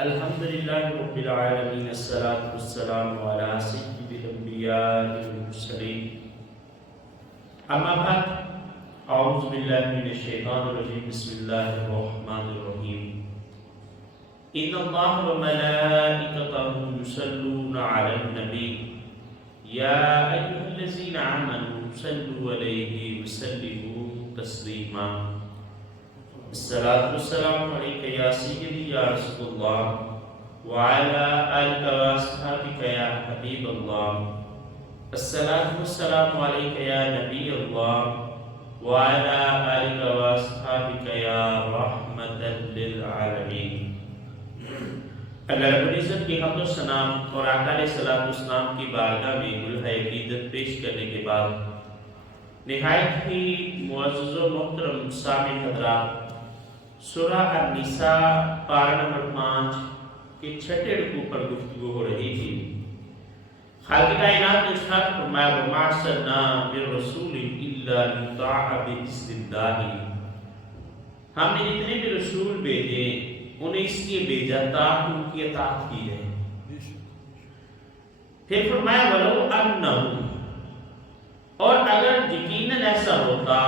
الحمد لله رب العالمين الصلاة والسلام على سيد الأنبياء والمرسلين أما بعد أعوذ بالله من الشيطان الرجيم بسم الله الرحمن الرحيم إن الله وملائكته يصلون على النبي يا أيها الذين آمنوا صلوا عليه وسلموا تسليما الصلاة والسلام عليك يا سيدي يا رسول الله وعلى آلك وأصحابك يا حبيب الله الصلاة والسلام عليك يا نبي الله وعلى آلك وأصحابك يا رحمة للعالمين۔ اللہ رب العزت کی حمد و ثنا اور آقا علیہ الصلوۃ والسلام کی بارگاہ میں گلہائے عقیدت پیش کرنے کے بعد نہایت ہی معزز و محترم سامعین حضرات، سورہ النساء پارہ نمبر 5 کے 6 رکوع پر گفتگو ہو رہی تھی۔ خالق کائنات نے ارشاد فرمایا وَمَا أَرْسَلْنَا مِن رَّسُولٍ إِلَّا لِيُطَاعَ بِإِذْنِ اللَّهِ، ہم نے جتنے بھی رسول بھیجے انہیں اس لیے بھیجا تاکہ ان کی اطاعت کی جائے۔ پھر فرمایا وَلَوْ أَنَّهُمْ، اور اگر یقیناً ایسا ہوتا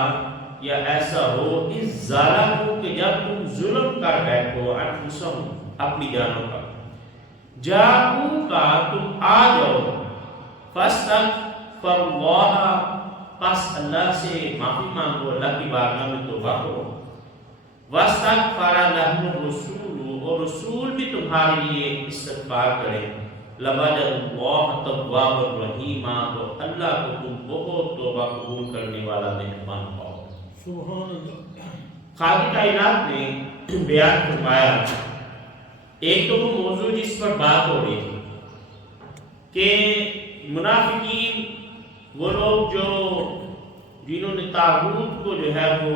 یا ایسا ہو اس ظالموں کہ جب تم ظلم کر بیٹھو انفسہم اپنی جانوں کا، جاؤ کا تم آ جاؤ، فاستغفر اللہ، پس اللہ سے معافی مانگو، اللہ کی بارگاہ میں توبہ کرو، واستغفر لہم الرسول، اور رسول بھی تمہارے لیے استغفار کرے، لوجد اللہ توابا رحیما، تو اللہ کو تم بہت توبہ قبول کرنے والا مہربان پاؤ۔ سبحان اللہ۔ خالق کائنات نے بیان فرمایا، ایک تو وہ موضوع جس پر بات ہو رہی تھی کہ منافقین وہ لوگ جنہوں نے طاغوت کو جو ہے وہ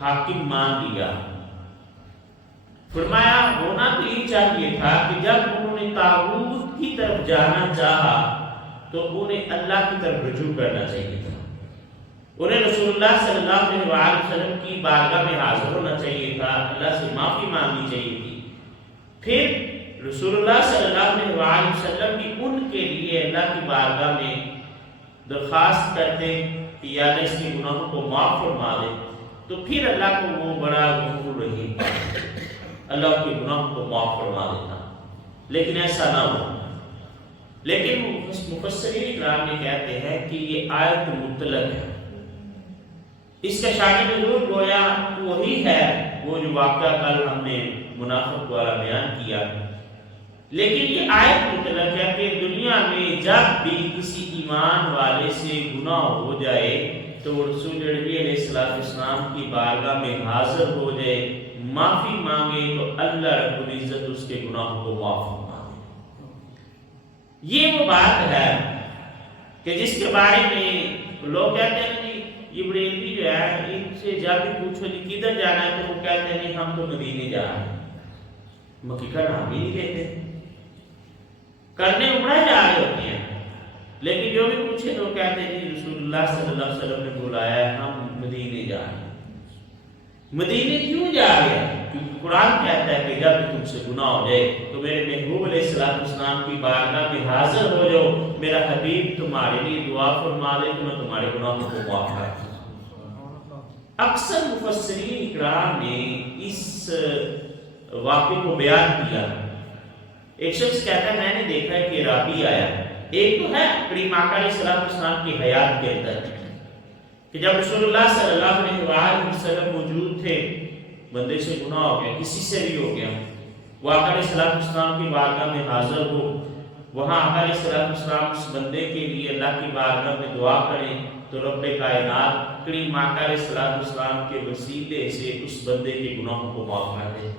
حاکم مان لیا، فرمایا ہونا تو یہ چاہیے تھا کہ جب انہوں نے طاغوت کی طرف جانا چاہا تو انہیں اللہ کی طرف رجوع کرنا چاہیے تھا، انہیں رسول اللہ صلی اللہ علیہ وسلم کی بارگاہ میں حاضر ہونا چاہیے تھا، اللہ سے معافی مانگنی چاہیے تھی، پھر رسول اللہ صلی اللہ علیہ وسلم بھی ان کے لیے اللہ کی بارگاہ میں درخواست کرتے کہ یا اللہ اس کے گناہوں کو معاف فرما دے، تو پھر اللہ کو وہ بڑا غفور رحیم اللہ کے گناہوں کو معاف فرما دیتا، لیکن ایسا نہ ہو۔ لیکن مفسرین اکرام نے کہتے ہیں کہ یہ آیت مطلق ہے، اس کا شان نزول گویا وہی ہے وہ جو واقعہ کل ہم نے منافق والا بیان کیا، لیکن یہ آیت مطلق ہے کہ دنیا میں جب بھی کسی ایمان والے سے گناہ ہو جائے تو رسول نبی علیہ السلام کی بارگاہ میں حاضر ہو جائے، معافی مانگے تو اللہ رب العزت اس کے گناہوں کو معاف فرما دے۔ یہ وہ بات ہے کہ جس کے بارے میں لوگ کہتے ہیں کہ یہ بریلوی جو ہے ان سے جب بھی پوچھو جی کدھر جانا ہے تو وہ کہتے ہیں نہیں ہم تو مدینے جا رہے ہیں، مکی کا نام ہی نہیں لیتے، کرنے عمرہ جا رہے ہوتے ہیں، لیکن جو بھی پوچھے تو کہتے ہیں جی رسول اللہ صلی اللہ علیہ وسلم نے بلایا ہے ہم مدینے جا رہے ہیں۔ مدینے کیوں جا رہے ہیں؟ کیونکہ قرآن کہتا ہے کہ جب تم سے گناہ ہو جائے تو میرے محبوب علیہ السلام کی بارگاہ میں حاضر ہو جاؤ، میرا حبیب تمہارے لیے دعا فرما دے تو میں تمہارے گناہوں کو معاف کر دوں۔ اکثر مفسرین اکرام نے اس واقعے کو بیان کیا، ایک شخص کہتا ہے میں نے دیکھا ہے کہ رابی آیا، ایک تو ہے کریم آقا علیہ السلام کی حیات کے اندر کہ جب رسول اللہ صلی اللہ علیہ وسلم موجود تھے، بندے سے گناہ ہو گیا، کسی سے بھی ہو گیا، وہ آقا علیہ السلام کی بارگاہ میں حاضر ہو، وہاں آقا علیہ السلام اس بندے کے لیے اللہ کی بارگاہ میں دعا کریں تو رب کائنات کریم آقا علیہ السلام کے وسیلے سے اس بندے کے گناہوں کو معاف کر دے۔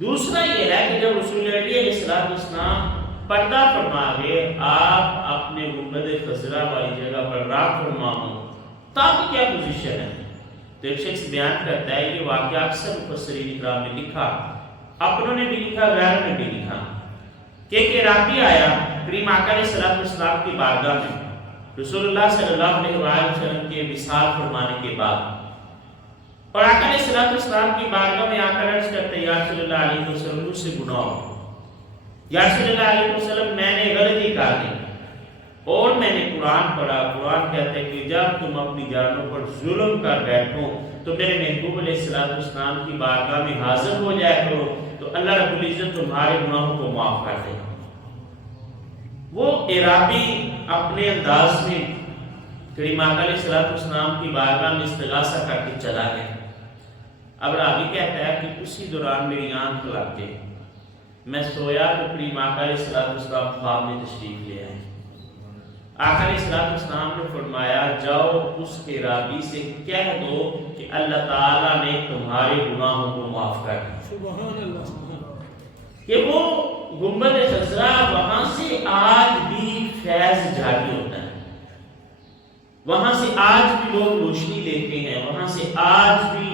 دوسرا یہ ہے کہ جب رسول اللہ علیہ السلام پردہ فرما گئے، آپ اپنے گنبد خضرا والی جگہ پر راہ فرماؤ، تب کیا پوزیشن ہے؟ تو ایک شخص بیان کرتا ہے یہ واقعہ اکثر مفسرین اکرام نے لکھا، اپنوں نے بھی لکھا، غیر نے بھی لکھا کہ رابی آیا کریم آقا علیہ السلام کی بارگاہ میں رسول اللہ صلی اللہ علیہ وسلم کے وصال فرمانے کے بعد، اور آقا علیہ السلام کی بارگاہ میں آ کر عرض کرتے یا رسول اللہ علیہ وسلم مجھ سے گناہ ہو، یا رسول اللہ علیہ وسلم میں نے غلطی کر دی اور میں نے قرآن پڑھا، قرآن کہتا ہے کہ جب تم اپنی جانوں پر ظلم کر بیٹھو تو میرے محبوب علیہ السلام کی بارگاہ میں حاضر ہو جائے کرو تو اللہ رب العزت تمہارے گناہوں کو معاف کر دے گا۔ وہ عرابی اپنے انداز میں کریم آقا علیہ السلام کی بارگاہ میں استغاثہ کر کے چلا گیا۔ اب رابی کہتا ہے کہ اسی دوران میری آنکھ لگ گئی، میں سویا تو کریم آقا علیہ السلام خواب میں تشریف لے آئے۔ آقا علیہ السلام نے فرمایا جاؤ اس کے رابی سے کہہ دو کہ اللہ تعالیٰ نے تمہارے گناہوں کو معاف کر دیا۔ سبحان اللہ۔ کہ وہ گنبد خضرا وہاں سے آج بھی فیض جاری ہوتا ہے، وہاں سے آج بھی لوگ روشنی لیتے ہیں، وہاں سے آج بھی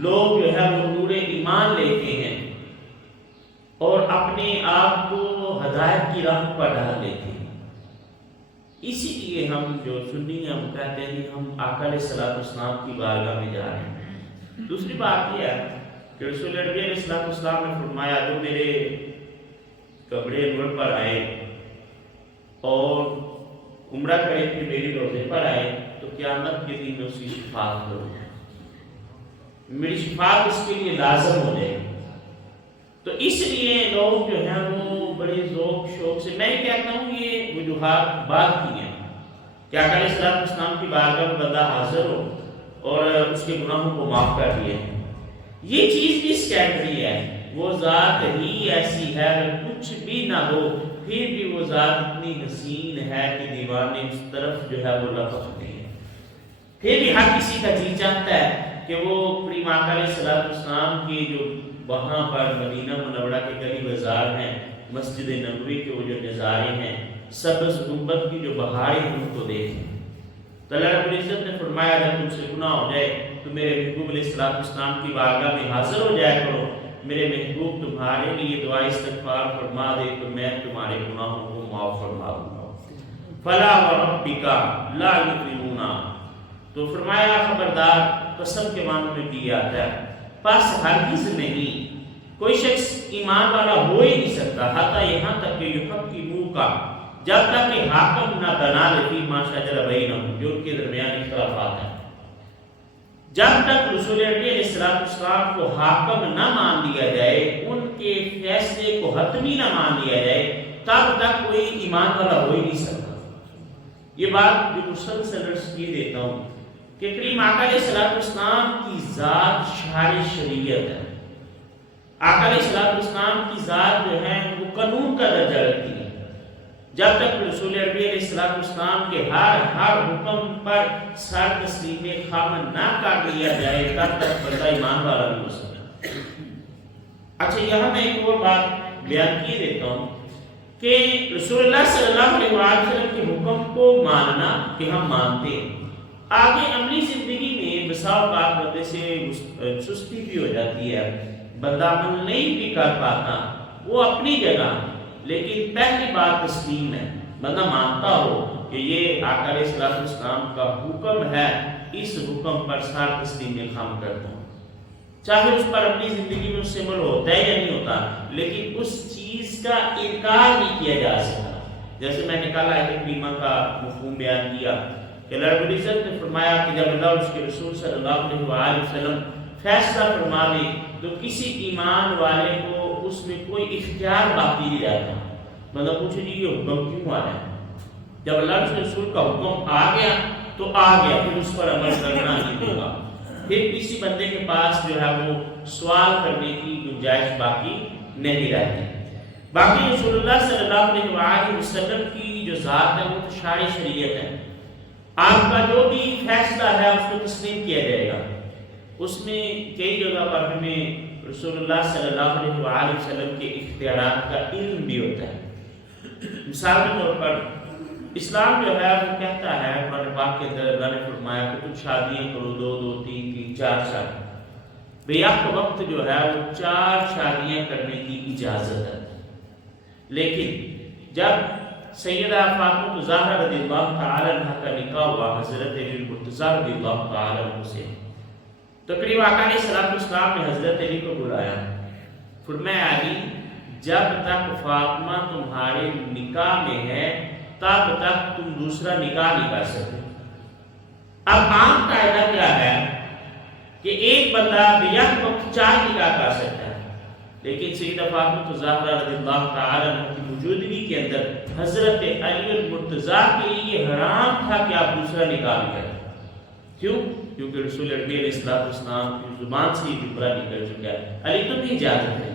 لوگ جو ہے وہ نور ایمان لیتے ہیں اور اپنے آپ کو ہدایت کی راہ پر ڈال لیتے ہیں۔ اسی لیے ہم جو سنی ہیں ہم کہتے ہیں کہ ہم آقا علیہ السلام کی بارگاہ میں جا رہے ہیں۔ دوسری بات یہ ہے کہ رسول اللہ علیہ السلام نے فرمایا جو میرے قبر نور پر آئے اور عمرہ کرے کہ میری روزے پر آئے تو قیامت کے دن میں اس کی شفاعت کروں، میری شفاعت اس کے لیے لازم ہو جائے۔ تو اس لیے لوگ جو ہیں وہ بڑے ذوق شوق سے، میں کہتا ہوں یہ وجوہات بات کی ہیں کہ آقا علیہ السلام کی بارگاہ میں بندہ حاضر ہو اور اس کے گناہوں کو معاف کر دیے، یہ چیز بھی سیکنڈری ہے۔ وہ ذات ہی ایسی ہے اگر کچھ بھی نہ ہو پھر بھی وہ ذات اتنی حسین ہے کہ دیوانے اس طرف جو ہے وہ لپکتے ہیں، پھر بھی ہر کسی کا جی چاہتا ہے کہ وہ کریم آقا علیہ السلام کی جو وہاں پر مدینہ منورہ کے گلی بازار ہیں، مسجد نبوی کے وہ جو نظارے ہیں، سبز گنبد کی جو بہاریں ان کو دیکھیں۔ تو اللہ رب العزت نے فرمایا اگر تم سے گناہ ہو جائے تو میرے محبوب علیہ السلام کی بارگاہ میں حاضر ہو جایا کرو، میرے محبوب تمہارے لیے دعا استغفار فرما دے تو میں تمہارے گناہوں کو معاف فرما دوں گا۔ فلا وربک لا یؤمنون، تو فرمایا خبردار قسم کے معنوں میں بھی آتا ہے، پس ہرگز نہیں کوئی شخص ایمان والا ہو ہی نہیں سکتا حتیٰ یہاں تک کہ یحکموک کا، جب تک کہ حاکم نہ بنا لے فی ما شجر بینہم، جو ان کے درمیان اختلافات ہیں، جب تک رسول اللہ علیہ السلام کو حاکم نہ مان لیا جائے، ان کے فیصلے کو حتمی نہ مان لیا جائے، تب تک کوئی ایمان والا ہو ہی نہیں سکتا۔ یہ بات جو مسلسل عرض کی دیتا ہوں کہ کریم آقا علیہ السلام کی ذات شعار شریعت ہے، آقا علیہ السلام کی ذات جو ہے وہ قانون کا درجہ رکھتی ہے۔ جب تک رسول عربی علیہ السلام کے ہر حکم پر سر تسلیم خامن نہ کر لیا جائے تب تک بندہ ایمان والا نہیں ہو سکتا۔ اچھا یہاں میں ایک اور بات بیان کی دیتا ہوں کہ رسول اللہ صلی اللہ علیہ وسلم کے حکم کو ماننا کہ ہم مانتے ہیں، آگے عملی زندگی میں بسا اوقات بندے سے سستی بھی ہو جاتی ہے، بندہ عمل نہیں بھی کر پاتا، وہ اپنی جگہ، لیکن پہلی بات تسلیم ہے، بندہ مانتا ہو کہ یہ آقا علیہ السلام کا حکم ہے، اس حکم پر سار تسلیم خام کرتا ہوں، چاہے اس پر اپنی زندگی میں اس سے عمل ہوتا ہے یا نہیں ہوتا، لیکن اس چیز کا انکار نہیں کیا جا سکتا۔ جیسے میں نے کل آیت کریمہ کا مفہوم بیان کیا کہ اللہ رب العزت نے فرمایا کہ جب اللہ اور اس کے رسول صلی اللہ علیہ وآلہ وسلم فیصلہ فرما دے تو کسی ایمان والے کو اس میں کوئی اختیار باقی نہیں رہتا۔ مطلب پوچھے جی یہ حکم کیوں آ رہا ہے؟ جب اللہ اور اس کے رسول کا حکم آ گیا تو آ گیا، پھر اس پر عمل کرنا ہی ہوگا، پھر کسی بندے کے پاس جو ہے وہ سوال کرنے کی گنجائش باقی نہیں رہتی۔ باقی رسول اللہ صلی اللہ علیہ وآلہ وسلم کی جو ذات ہے وہ تو شعار شریعت ہے، آپ کا جو بھی فیصلہ ہے اس کو تسلیم کیا جائے گا۔ اس میں کئی جگہ پر ہمیں رسول اللہ صلی اللہ علیہ وآلہ وسلم کے اختیارات کا علم بھی ہوتا ہے۔ مثال کے طور پر اسلام جو ہے وہ کہتا ہے، قرآن پاک کے اندر اللہ نے فرمایا کہ تم شادیاں کرو، 2 2 3 3 4 شادی، بیعت وقت جو ہے وہ 4 شادیاں کرنے کی اجازت ہے، لیکن جب سیدہ فاطمہ زہرا رضی اللہ تعالی عنہ کا نکاح ہوا حضرت مرتضیٰ رضی اللہ تعالی عنہ سے، تو قریب آقا علیہ السلام نے حضرت علی کو بلایا، فرمایا علی جب تک فاطمہ تمہارے نکاح میں ہے تب تک تم دوسرا نکاح نہیں کر سکتے۔ اب عام قاعدہ کیا ہے کہ ایک بندہ بیک وقت 4 نکاح کر سکتا ہے، لیکن سیدہ فاطمہ الزہرا رضی اللہ تعالی عنہ کی موجودگی کے اندر حضرت علی المرتضیٰ کے لیے یہ حرام تھا کہ آپ دوسرا نکاح بھی کریں۔ کیوں؟ کیونکہ رسول عربی علیہ السلام کی زبان سے یہ جملہ نکل چکا ہے، علی تمہیں اجازت ہے۔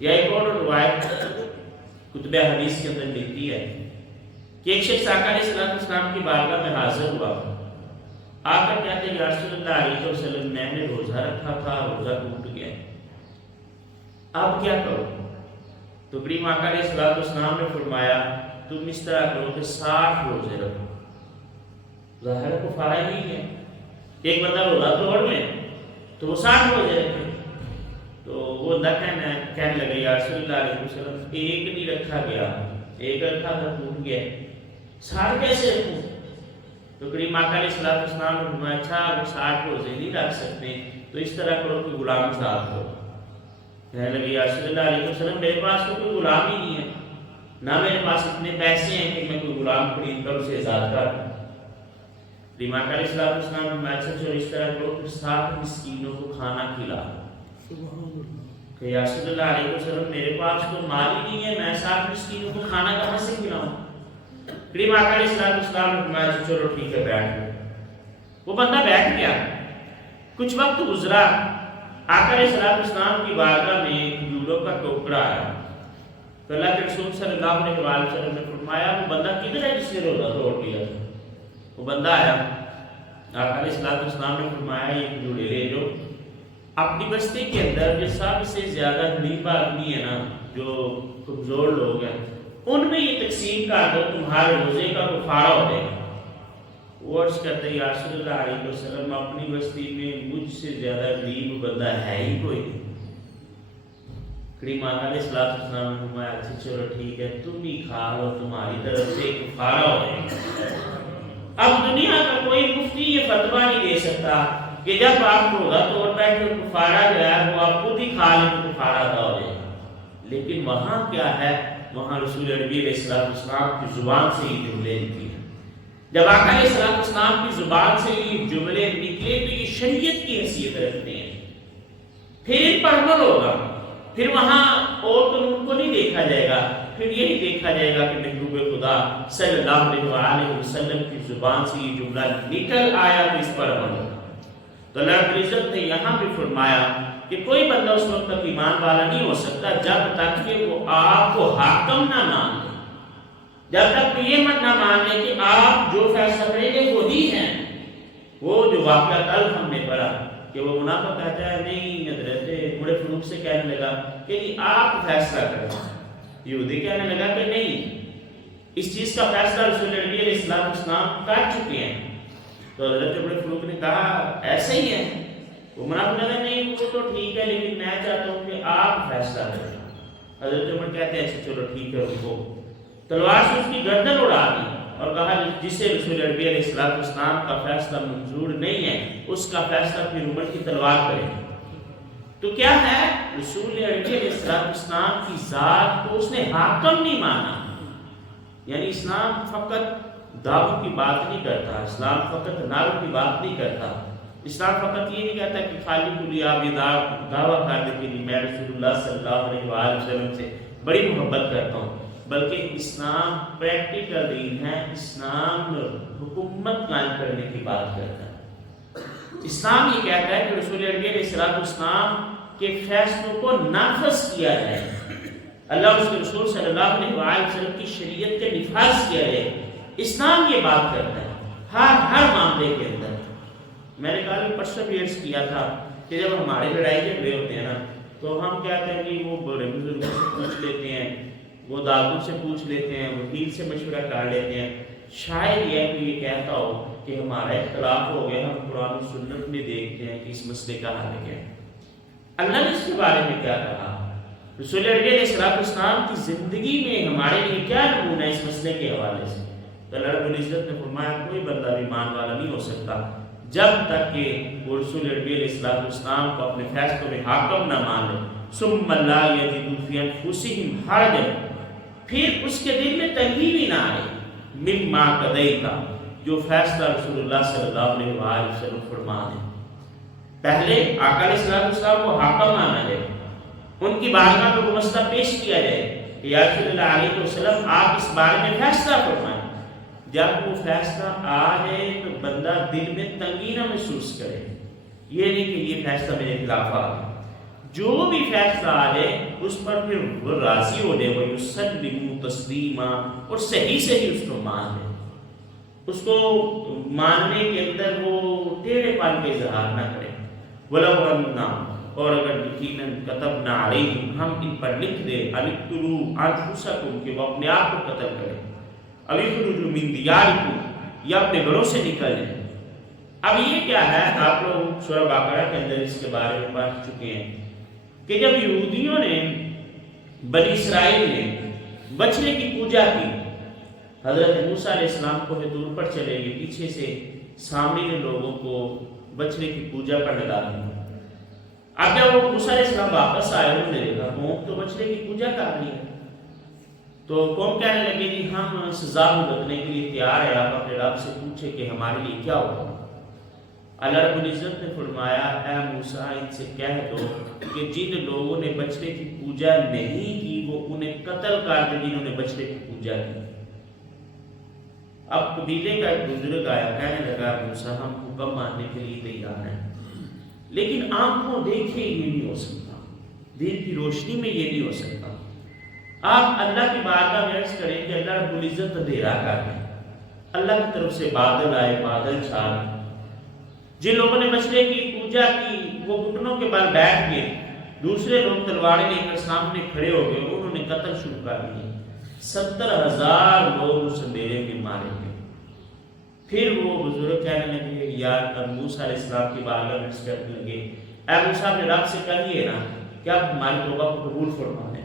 یا ایک اور روایت کتب حدیث کے اندر ملتی ہے کہ ایک شخص آقا علیہ السلام کی بارگاہ میں حاضر ہوا، آ کر کہتے ہیں یا رسول اللہ علیہ وسلم میں نے روزہ رکھا تھا، روزہ ٹوٹ گیا، اب کیا کرو؟ تو کریم آقا علیہ السلام نے فرمایا تم اس طرح کرو کہ 60 روزے رکھو۔ ظاہر کو فارغ نہیں ہے، ایک بندہ روزہ توڑ میں تو وہ 60 روزے رکھے۔ تو وہ بندہ کہنے لگے یا رسول اللہ علیہ وسلم ایک نہیں رکھا گیا، ایک رکھا تھا ٹوٹ گیا، 60 کیسے رکھوں؟ تو کریم آقا علیہ السلام نے فرمایا اچھا اگر 60 روزے نہیں رکھ سکتے تو اس طرح کرو کہ غلام آزاد کرو۔ کہنے لگے یا رسول اللہ علیہ وسلم میرے پاس تو کوئی غلام ہی نہیں ہے، نہ میرے پاس اتنے پیسے ہیں کہ میں کوئی غلام خرید کر اسے آزاد کر دوں۔ کریم آقا علیہ السلام نے فرمایا اچھا چلو اس طرح کرو کہ 60 مسکینوں کو کھانا کھلا۔ کہ یا رسول اللہ علیہ وسلم میرے پاس تو مال ہی نہیں ہے، میں 60 مسکینوں کو کھانا کہاں سے کھلاؤں؟ کریم آقا علیہ السلام نے فرمایا چلو ٹھیک ہے بیٹھ گئے۔ وہ بندہ بیٹھ گیا، کچھ وقت گزرا، آقا علیہ السلام کی بارگاہ میں کھجوروں کا ٹوکرا آیا۔ تو اللہ کے رسول صلی اللہ علیہ وسلم نے فرمایا وہ بندہ کدھر ہے جس نے روزہ توڑ دیا؟ وہ بندہ آیا، آقا علیہ السلام نے فرمایا یہ کھجورے لے جو اپنی بستی کے اندر جو سب سے زیادہ غریب آدمی ہے نا، جو کمزور لوگ ہیں، ان میں یہ تقسیم کر دو، تمہارے روزے کا کفارہ ہو جائے گا۔ وہ عرض کرتے یا رسول اللہ علیہ وسلم اپنی بستی میں مجھ سے زیادہ غریب بندہ ہے ہی کوئی نہیں۔ کریم آقا علیہ السلام نے فرمایا اچھا چلو ٹھیک ہے تم ہی کھا لو، تمہاری طرف سے کفارہ ہو جائے گا۔ اب دنیا کا کوئی مفتی یہ فتویٰ نہیں دے سکتا کہ جب آپ روزہ توڑ بیٹھے کفارہ جو ہے وہ آپ خود ہی کھا لیں تو کفارہ ادا ہو جائے گا۔ لیکن وہاں کیا ہے، وہاں رسول عربی علیہ السلام کی زبان سے یہ جملے نکلے۔ جب آقا علیہ السلام کی زبان سے یہ جملے نکلے تو یہ شریعت کی حیثیت رکھتے ہیں، پھر ان پر عمل ہوگا، پھر وہاں اور قانون کو نہیں دیکھا جائے گا، پھر یہی دیکھا جائے گا کہ محبوب خدا صلی اللہ علیہ وسلم کی زبان سے یہ جملہ نکل آیا تو اس پر عمل ہوگا۔ تو اللہ رب العزت نے یہاں بھی فرمایا کہ کوئی بندہ اس وقت تک ایمان والا نہیں ہو سکتا جب تک کہ وہ آپ کو حاکم نہ مان لے، جب تک یہ مت نہ مان لے کہ آپ جو فیصلہ کریں گے وہی ہیں۔ وہ جو واقعہ کل ہم نے پڑھا کہ وہ منافق کہتا ہے نہیں حضرت بڑے فروغ سے کہنے لگا کہ جی آپ فیصلہ کریں، یہودی کہنے لگا کہ نہیں اس چیز کا فیصلہ رسول اللہ علیہ السلام کر چکے ہیں۔ تو حضرت بڑے فروغ نے کہا ایسا ہی ہے؟ وہ منافق کہتا ہے نہیں وہ تو ٹھیک ہے لیکن میں چاہتا ہوں کہ آپ فیصلہ کریں۔ حضرت عمر کہتے ہیں اچھا چلو ٹھیک ہے، رکو، تلوار سے اس کی گردن اڑا دی اور کہا جسے رسول عربی علیہ السلام کا فیصلہ منظور نہیں ہے اس کا فیصلہ پھر عمر کی تلوار کرے۔ تو کیا ہے، رسول عربی علیہ السلام کی ذات کو اس نے حاکم نہیں مانا۔ یعنی اسلام فقط دعوت کی بات نہیں کرتا، اسلام فقط نعروں کی بات نہیں کرتا، اسلام فقط یہ نہیں کہتا کہ خالی کلی آپ یہ دعویٰ کر دیں کہ میں رسول اللہ صلی اللہ علیہ وسلم سے بڑی محبت کرتا ہوں، بلکہ اسلام پریکٹیکل دین ہے، اسلام حکومت قائم کرنے کی بات کرتا ہے۔ اسلام یہ کہتا ہے کہ رسول عربی علیہ السلام کے فیصلوں کو نافذ کیا جائے، اللہ اس کے رسول صلی اللہ علیہ وسلم کی شریعت کے نفاذ کیا جائے۔ اسلام یہ بات کرتا ہے ہر معاملے کے اندر۔ میں نے کل پرسوں بھی عرض کیا تھا کہ جب ہمارے لڑائی جھگڑے ہوتے ہیں نا تو ہم کہتے ہیں کہ وہ بڑے بزرگوں سے پوچھ لیتے ہیں، وہ دادوں سے پوچھ لیتے ہیں، وکیل سے مشورہ کر لیتے ہیں۔ شاید یہ کوئی یہ کہتا ہو کہ ہمارا اختلاف ہو گیا، ہم قرآن و سنت میں دیکھتے ہیں کہ اس مسئلے کا حل کیا ہے۔ اللہ نے اس کے بارے میں کیا کہا، رسول عربی علیہ السلام کی زندگی میں ہمارے لیے کیا نمونہ ہے اس مسئلے کے حوالے سے۔ تو اللہ رب العزت نے فرمایا کوئی بندہ بھی ایمان والا نہیں ہو سکتا جب تک کہ وہ رسول نبی علیہ السلام کو اپنے فیصلوں میں حاکم نہ مان لے. ثم لا یجدوا فی انفسہم حرجا، پھر اس کے دل میں تنگی بھی نہ آئے، مما قضیت، جو فیصلہ رسول اللہ صلی اللہ علیہ وآلہ وسلم فرما دیں. پہلے آقا علیہ السلام کو حاکم مانا جائے، ان کی بارگاہ میں وہ مسئلہ پیش کیا جائے کہ یا رسول اللہ علیہ وسلم آپ اس بارے میں فیصلہ فرمائیں. جب وہ فیصلہ آ جائے تو بندہ دل میں تنگی نہ محسوس کرے، یہ نہیں کہ یہ فیصلہ میرے خلاف آ گیا. جو بھی فیصلہ آ جائے اس پر پھر وہ راضی ہو جائے، وَيُسَلِّمُ تَسْلِيمًا، اور صحیح صحیح اس کو مان لے. اس کو ماننے کے اندر وہ ٹیڑھے پن کا اظہار نہ کرے. وَلَوْ أَنَّا، اور اگر یقیناً کتبنا علیہم، ہم ان پر لکھ دے، ان اقتلوا انفسکم، کہ وہ اپنے آپ کو قتل کریں، او اخرجوا من دیارکم، یا اپنے گھروں سے نکل جائیں. اب یہ کیا ہے؟ آپ لوگ سورہ بقرہ کے اندر اس کے بارے میں پڑھ چکے ہیں کہ جب یہودیوں نے، بنی اسرائیل نے بچڑے کی پوجا کی، حضرت موسیٰ علیہ السلام کو دور پر چلے گئے، پیچھے سے سامنے کے لوگوں کو بچڑے کی پوجا پر لگا دیا. اب جب وہ موسیٰ علیہ السلام واپس آئے، انہوں نے دیکھا قوم تو بچڑے کی پوجا کر رہی ہے. تو قوم کہنے لگے جی ہم سزا بھگتنے کے لیے تیار ہے، آپ اپنے رب سے پوچھے کہ ہمارے لیے کیا ہوگا. اللہ رب العزت نے فرمایا اے موسیٰ ان سے کہہ دو کہ جن لوگوں نے بچڑے کی پوجا نہیں کی وہ انہیں قتل کر دے جنہوں نے بچڑے کی پوجا کی. اب قبیلے کا ایک بزرگ آیا، کہنے لگا موسیٰ ہم حکم ماننے کے لیے تیار ہیں، لیکن آنکھوں دیکھے یہ نہیں ہو سکتا، دل کی روشنی میں یہ نہیں ہو سکتا. آپ اللہ کی بارگاہ میں عرض کریں کہ اللہ رب العزت اندھیرا کر دیں، اللہ کی طرف سے بادل آئے، بادل چھائے. جن لوگوں نے بچڑے کی پوجا کی وہ گھٹنوں کے بل بیٹھ گئے، دوسرے لوگ تلواریں لے کر سامنے کھڑے ہو گئے، انہوں نے قتل شروع کر دیے. 70,000 لوگ اس اندھیرے میں مارے گئے. پھر وہ بزرگ کہنے لگے یا موسیٰ علیہ السلام کی بارگاہ میں عرض کرنے لگے اے موسیٰ اپنے رب سے کہیے نا کہ آپ ہماری توبہ کو قبول فرما دیں.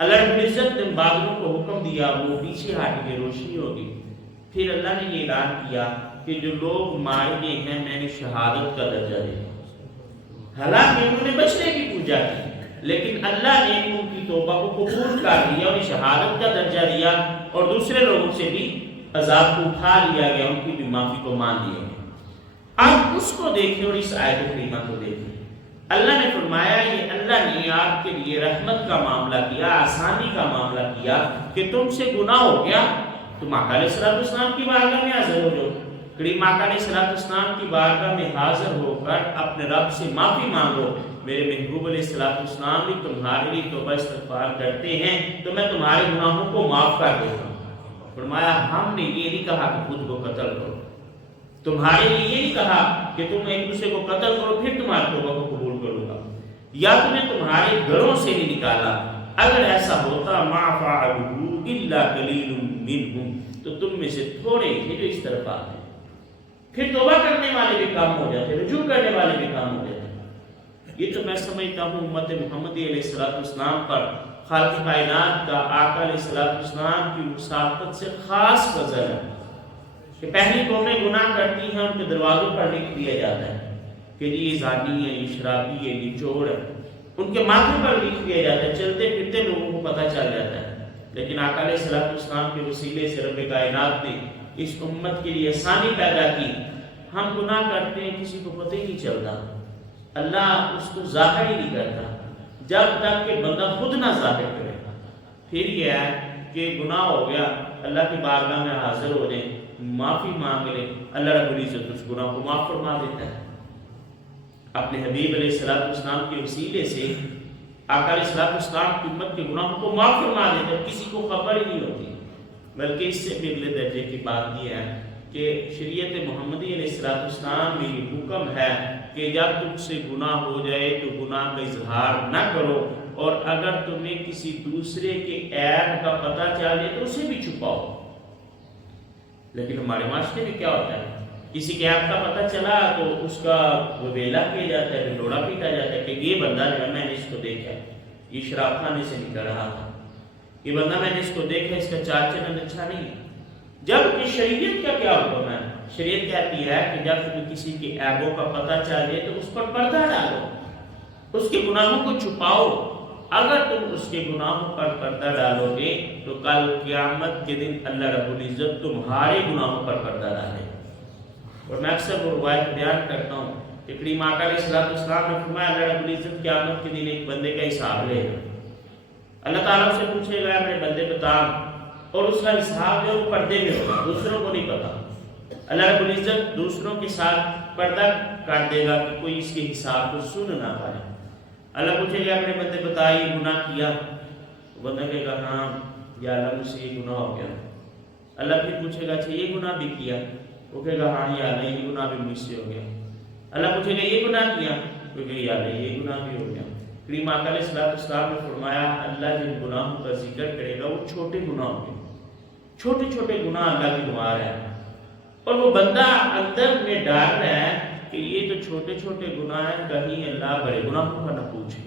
اللہ رب العزت نے بادلوں کو حکم دیا، وہ پیچھے ہٹ کے روشنی ہوگی. پھر اللہ نے یہ اعلان کیا کہ جو لوگ مارے گئے ہیں میں نے شہادت کا درجہ دیا. حالانکہ انہوں نے بچڑے کی پوجا کی لیکن اللہ نے ان کی توبہ کو قبول کر لیا، انہیں شہادت کا درجہ دیا اور دوسرے لوگوں سے بھی عذاب کو اٹھا لیا گیا، ان کی بھی معافی کو مان لیا گیا. اب اس کو دیکھیں اور اس آیت کریمہ کو دیکھیں. اللہ نے فرمایا یہ اللہ نے آپ کے لیے رحمت کا معاملہ کیا، آسانی کا معاملہ کیا کہ تم سے گناہ ہو گیا، تم آقا علیہ السلام کی بارگاہ میں حاضر ہو جاؤ. کریم آقا علیہ السلام کی بارگاہ میں حاضر ہو کر اپنے رب سے معافی مانگو. میرے محبوب علیہ السلام بھی تمہارے لیے توبہ استغفار کرتے ہیں تو میں تمہارے گناہوں کو معاف کر دیتا ہوں. فرمایا ہم نے یہ نہیں کہا کہ خود کو قتل کرو، تمہارے لیے یہ نہیں کہا کہ تم ایک دوسرے کو قتل کرو پھر تمہاری توبہ کو قبول کروں گا، یا تمہیں تمہارے گھروں سے نہیں نکالا. اگر ایسا ہوتا ما فعلوا الا قلیل منهم، تو تم میں سے تھوڑے تھے جو اس طرف آتے، پھر توبہ کرنے والے بھی کام ہو جاتے، رجوع کرنے والے بھی کام ہو جاتے. یہ تو میں سمجھتا ہوں امت محمدی علیہ السلام پر خالق کائنات کا آقا علیہ السلام کی مساقت سے خاص فضل ہے کہ پہلی قومیں گناہ کرتی ہیں ان کے دروازوں پر لکھ دیا جاتا ہے کہ یہ زانی ہے، یہ شرابی ہے، یہ چور ہے، ان کے ماتھے پر لکھ دیا جاتا ہے، چلتے پھرتے لوگوں کو پتہ چل جاتا ہے. لیکن آقا علیہ السلام کے وسیلے سے رب کائنات نے اس امت کے لیے آسانی پیدا کی. ہم گناہ کرتے ہیں کسی کو پتہ ہی نہیں چلتا، اللہ اس کو ظاہر ہی نہیں کرتا جب تک کہ بندہ خود نہ ظاہر کرے. پھر یہ ہے کہ گناہ ہو گیا، اللہ کی بارگاہ میں حاضر ہو جائیں، معافی مانگ لیں، اللہ رب العزت اس گناہ کو معاف فرما دیتا ہے. اپنے حبیب علیہ السلام کے وسیلے سے آقا علیہ السلام کی امت کے گناہوں کو معاف فرما دیتا ہے، کسی کو خبر ہی نہیں ہوتی. بلکہ اس سے بھی اگلے درجے کی بات یہ ہے کہ شریعت محمدی علیہ السلام میں یہ حکم ہے کہ جب تم سے گناہ ہو جائے تو گناہ کا اظہار نہ کرو، اور اگر تمہیں کسی دوسرے کے عیب کا پتہ چل جائے تو اسے بھی چھپاؤ. لیکن ہمارے معاشرے میں کیا ہوتا ہے، کسی کے عیب کا پتہ چلا تو اس کا ویلا کیا جاتا ہے، ڈنڈوڑا پیٹا جاتا ہے کہ یہ بندہ جو ہے میں نے اس کو دیکھا، یہ شراب خانے سے نکل رہا تھا، یہ بندہ میں نے اس کو دیکھا، اس کا چال چلن اچھا نہیں ہے. جب کہ شریعت کا کیا حکم ہے، شریعت کہتی ہے کہ جب تمہیں کسی کے عیبوں کا پتہ چل جائے تو اس پر پردہ ڈالو، اس کے گناہوں کو چھپاؤ۔ اگر تم اس کے گناہوں پر پردہ ڈالو گے تو کل قیامت کے دن اللہ رب العزت تمہارے گناہوں پر پردہ ڈالے گا۔ اور میں اکثر وہ روایت بیان کرتا ہوں کہ کریم آقا علیہ السلام نے فرمایا اللہ رب العزت قیامت کے دن ایک بندے کا حساب لے گا، اللہ تعالیٰ سے پوچھے گا میرے بندے بتا، اور اس کا حساب جو وہ پردے میں ہوگا، دوسروں کو نہیں پتا۔ اللہ رب العزت دوسروں کے ساتھ پردہ کر دے گا کہ کوئی اس کے حساب کو سن نہ پائے۔ اللہ پوچھے گا میرے بندے بتا یہ گناہ کیا، بندہ کہے گا ہاں یا اللہ مجھ سے یہ گناہ ہو گیا۔ اللہ پھر پوچھے گا اچھا یہ گناہ بھی کیا، وہ کہے گا ہاں یا اللہ یہ گناہ بھی مجھ سے ہو گیا۔ اللہ پوچھے گا یہ گناہ کیا، وہ کہے گا یا اللہ یہ گناہ بھی ہو گیا۔ کریم آقا علیہ السلام نے فرمایا اللہ جن گناہوں کا ذکر کرے گا وہ چھوٹے گناہ ہوں گے، چھوٹے چھوٹے گناہ اللہ کی دعا ہے، اور وہ بندہ اندر میں ڈال رہا ہے کہ یہ تو چھوٹے چھوٹے گناہ ہیں، کہیں اللہ بڑے گناہوں کا نہ پوچھے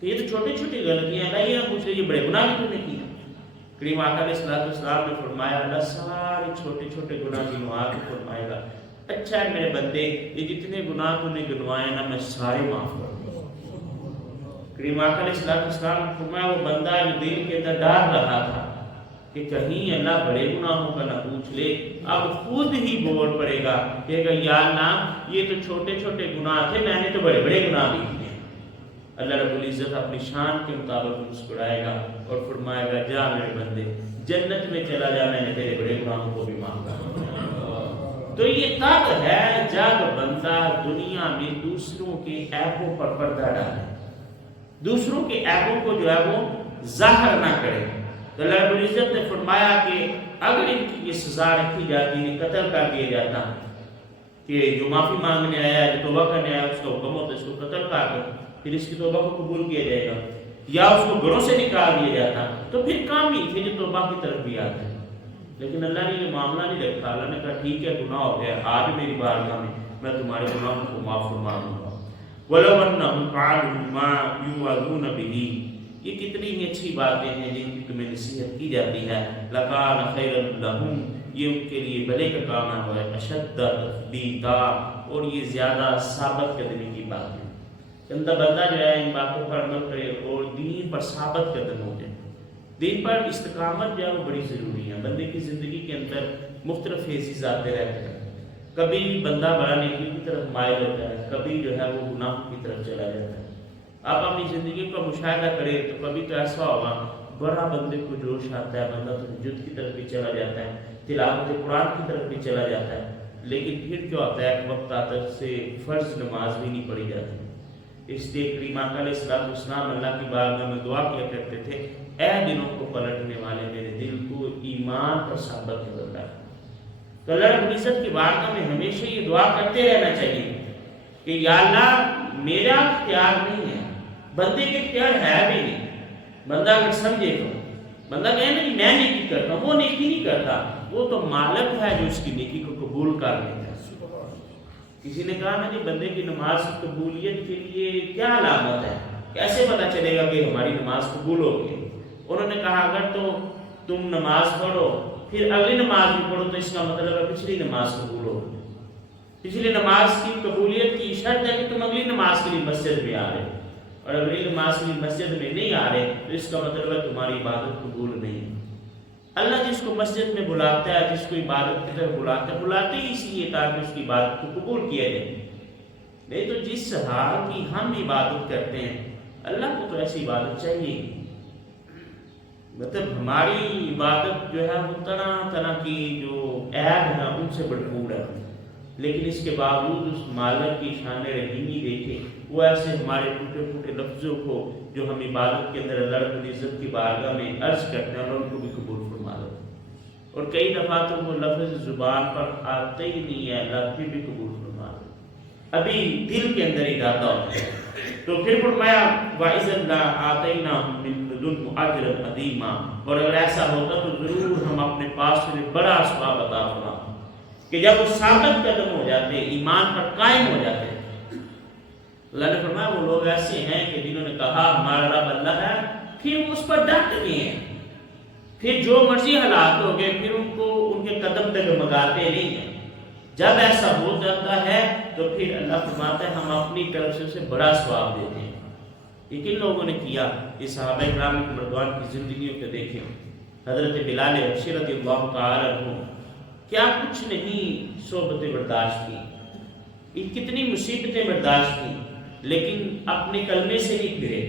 کہ یہ تو چھوٹی چھوٹی غلطیاں ہیں، اللہ یہ نہ پوچھے یہ بڑے گناہ بھی تو نے کیے۔ کریم آقا علیہ السلام نے فرمایا اللہ سارے چھوٹے چھوٹے گناہ کی معاف فرمائے گا۔ اچھا ہے میرے بندے یہ جتنے گناہ تو نے گنوائے نا میں سارے معاف کر دوں۔ کریم آقا علیہ السلام نے فرمایا وہ بندہ جو دل کے اندر ڈال رہا تھا کہ کہیں اللہ بڑے گناہوں کا نہ پوچھ لے، اب خود ہی بول پڑے گا کہ یا اللہ یہ تو چھوٹے چھوٹے گناہ تھے، میں نے تو بڑے بڑے گناہ بھی کیے۔ اللہ رب العزت اپنی شان کے مطابق مسکرائے گا اور فرمائے گا جا میرے بندے جنت میں چلا جا، میں نے تیرے بڑے گناہوں کو بھی معاف کر دیا۔ تو یہ تب ہے جب بندہ دنیا میں دوسروں کے عیبوں پر پردہ ڈالے، دوسروں کے عیبوں کو جو ہے وہ ظاہر نہ کرے۔ تو اللہ رب العزت نے فرمایا کہ اگر ان کی یہ سزا رکھی جاتی ہے قتل کر دیا جاتا کہ جو معافی مانگنے آیا ہے جو توبہ کرنے آیا اس کا حکم ہوتا ہے اس کو قتل کر دو، پھر اس کی توبہ کو قبول کیا جائے گا، یا اس کو گھروں سے نکال دیا جاتا تو پھر کام ہی تھے جو توبہ کی طرف بھی آتے ہیں۔ لیکن اللہ نے یہ معاملہ نہیں رکھا، اللہ نے کہا ٹھیک ہے گناہ ہو گیا، آج میری بارگاہ میں تمہارے گناہوں کو معاف فرما دوں گا۔ وَلَوْ أَنَّهُمْ فَعَلُوا مَا يُوعَظُونَ بِهِ، یہ کتنی ہی اچھی باتیں ہیں جن کی تمہیں نصیحت کی جاتی ہے۔ لَكَانَ خَيْرًا لَهُمْ، یہ ان کے لیے بھلے کا کام ہے، وہ أَشَدَّ تَثْبِيتًا، اور یہ زیادہ ثابت قدمی کی بات ہے۔ بندہ جو ہے ان باتوں پر عمل کرے اور دین پر ثابت قدم ہو جائے۔ دین پر استقامت جو ہے وہ بڑی ضروری ہے۔ بندے کی زندگی کے اندر مختلف فیزز آتے رہتے ہیں، کبھی بندہ بڑا نیکی کی طرف مائل ہوتا ہے، کبھی جو ہے وہ گناہ کی طرف چلا جاتا ہے۔ آپ اپنی زندگی کا مشاہدہ کریں تو کبھی تو ایسا ہوگا بڑا بندے کو جوش آتا ہے، بندہ تہجد کی طرف بھی چلا جاتا ہے، تلاوت قرآن کی طرف بھی چلا جاتا ہے، لیکن پھر کیا ہوتا ہے ایک وقت آتا ہے سے فرض نماز بھی نہیں پڑھی جاتی۔ اس لیے کریم آقا علیہ السلام اللہ کی بارگاہ میں دعا کیا کرتے تھے اے دلوں کو پلٹنے والے میرے دل کو ایمان پر ثابت کر رکھ۔ تو اللہ رب العزت کی بارگاہ میں ہمیشہ یہ دعا کرتے رہنا چاہیے کہ یا اللہ میرا اختیار نہیں ہے، بندے کے اختیار ہے بھی نہیں۔ بندہ اگر سمجھے تو بندہ کہے نا کہ میں نیکی کرتا ہوں، وہ نیکی نہیں کرتا، وہ تو مالک ہے جو اس کی نیکی کو قبول کر لیتا ہے۔ کسی نے کہا نا کہ بندے کی نماز کی قبولیت کے لیے کیا علامت ہے، کیسے پتہ چلے گا کہ ہماری نماز قبول ہوگی؟ انہوں نے کہا اگر تو تم نماز پڑھو پھر اگلی نماز بھی پڑھو تو اس کا مطلب ہے پچھلی نماز قبول ہوگی۔ پچھلی نماز کی قبولیت کی شرط ہے کہ تم اگلی نماز کے لیے مسجد میں آ رہے، اور اگلی نماز کے لیے مسجد میں نہیں آ رہے تو اس کا مطلب ہے تمہاری عبادت قبول نہیں ہے۔ اللہ جس کو مسجد میں بلاتا ہے، جس کو عبادت کی طرف بلاتا ہے، بلاتے ہی اس لیے تاکہ اس کی عبادت کو قبول کیا جائے۔ نہیں تو جس حال کی ہم عبادت کرتے ہیں اللہ کو تو ایسی عبادت چاہیے، مطلب ہماری عبادت جو ہے وہ طرح طرح کی جو عیب ہیں ان سے بھرپور ہے، لیکن اس کے باوجود اس مالک کی شان رحیمی دیکھیں، وہ ایسے ہمارے ٹوٹے پھوٹے لفظوں کو جو ہم عبادت کے اندر اللہ رب العزت کی بارگاہ میں عرض کرتے ہیں اور ان کو بھی قبول فرما دو۔ اور کئی دفعہ تو وہ لفظ زبان پر آتے ہی نہیں ہے، اللہ پھر بھی قبول فرما دو، ابھی دل کے اندر ارادہ ہوتا ہے۔ تو پھر فرمایا وَإِذًا لَآتَيْنَاهُم مِّن لَّدُنْهُ أَجْرًا عَظِيمًا، اور اگر ایسا ہوتا تو ضرور ہم اپنے پاس سے بڑا ثواب عطا فرماتے کہ جب وہ ثابت قدم ہو جاتے، ایمان پر قائم ہو جاتے۔ اللہ نے فرمایا وہ لوگ ایسے ہیں کہ جنہوں نے کہا ہمارا رب اللہ ہے، پھر وہ اس پر ڈٹ گئے ہیں، پھر جو مرضی حالات ہو گئے پھر ان کو ان کے قدم ڈگمگاتے نہیں ہیں، جب ایسا ہو جاتا ہے تو پھر اللہ فرماتا ہے ہم اپنی طرف سے اسے بڑا ثواب دیتے ہیں۔ یہ کن لوگوں نے کیا؟ یہ صحابہ کرام مردوان کی زندگیوں کو دیکھیں۔ حضرت بلال حبشی رضی اللہ تعالی عنہ کیا کچھ نہیں صحبتیں برداشت کی، یہ کتنی مصیبتیں برداشت کی، لیکن اپنے کلمے سے نہیں پھرے،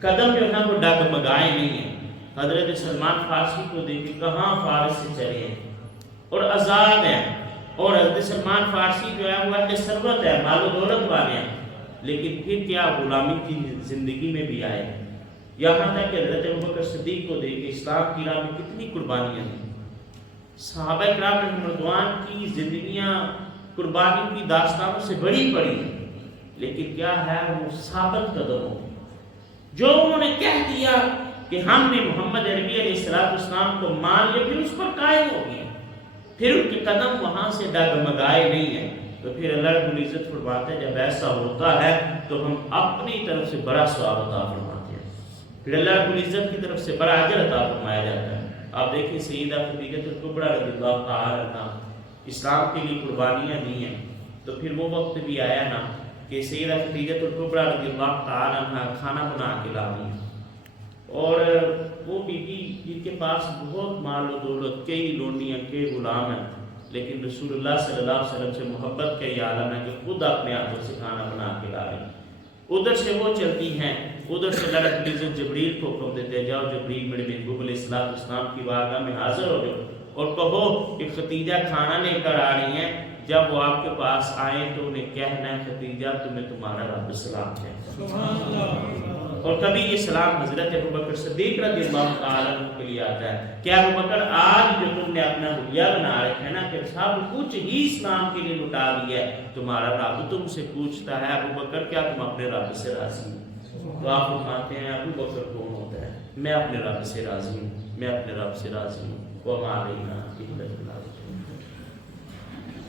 قدم جو ہے وہ ڈگمگائے نہیں ہیں۔ حضرت سلمان فارسی کو دیکھیں، کہاں فارس سے چلے ہیں اور آزاد ہیں، اور حضرت سلمان فارسی جو ہے وہ اہل ثروت ہے، مال و دولت والے ہیں، لیکن پھر کیا غلامی کی زندگی میں بھی آئے۔ یہاں تک کہ حضرت ابوبکر صدیق کو دیکھیں، اسلام کی راہ میں کتنی قربانیاں ہیں۔ صحابہ کرام رضوان کی زندگیاں قربانی کی داستانوں سے بڑی پڑی ہیں، لیکن کیا ہے وہ ثابت قدم ہو، جو انہوں نے کہہ دیا کہ ہم نے محمد عربی علیہ السلام کو مان لیا، پھر اس پر قائم ہو گئے، پھر ان کے قدم وہاں سے ڈگمگائے نہیں ہیں۔ تو پھر اللہ رب العزت فرماتا ہے جب ایسا ہوتا ہے تو ہم اپنی طرف سے بڑا ثواب عطا فرماتے ہیں، پھر اللہ رب العزت کی طرف سے بڑا اجر عطا فرمایا جاتا ہے۔ آپ دیکھیں سیدہ خدیجہ الکبریٰ رضی اللہ تعالی عنہا اسلام کے لیے قربانیاں دی ہیں، تو پھر وہ وقت بھی آیا نا کہ سیدہ خدیجہ الکبریٰ رضی اللہ تعالی عنہا کھانا بنا کے لا دی، اور وہ بیوی جن کے پاس بہت مال و دولت، کئی لونڈیاں، کئی غلام ہیں، لیکن رسول اللہ صلی اللہ علیہ وسلم سے محبت کا یہ عالم ہے کہ خود اپنے ہاتھوں سے کھانا بنا کے لا رہی، ادھر سے وہ چلتی ہیں، ادھر سے اللہ رب العزت جبریل کو حکم دیتے جاؤ جبریل میرے محبوب علیہ السلام کی بارگاہ میں حاضر ہو جاؤ اور کہو کہ خدیجہ کھانا لے کر آ رہی ہیں، جب وہ آپ کے پاس آئیں تو انہیں کہنا ہے خدیجہ تمہیں تمہارا رب سلام کہتا ہے۔ اور کبھی یہ سلام حضرت ابوبکر صدیق رضی اللہ تعالیٰ عنہ کے لیے آتا ہے کہ ابوبکر آج جو تم نے اپنا حلیہ بنا رکھا ہے نا کہ سب کچھ ہی اسلام کے لیے لٹا دیا ہے، تمہارا رب تم سے پوچھتا ہے ابوبکر کیا تم اپنے رب سے راضی ہو؟ تو آپ فرماتے ہیں ابوبکر کون ہوتا ہے؟ میں اپنے رب سے راضی ہوں، میں اپنے رب سے راضی ہوں، وہ ہمارے یہاں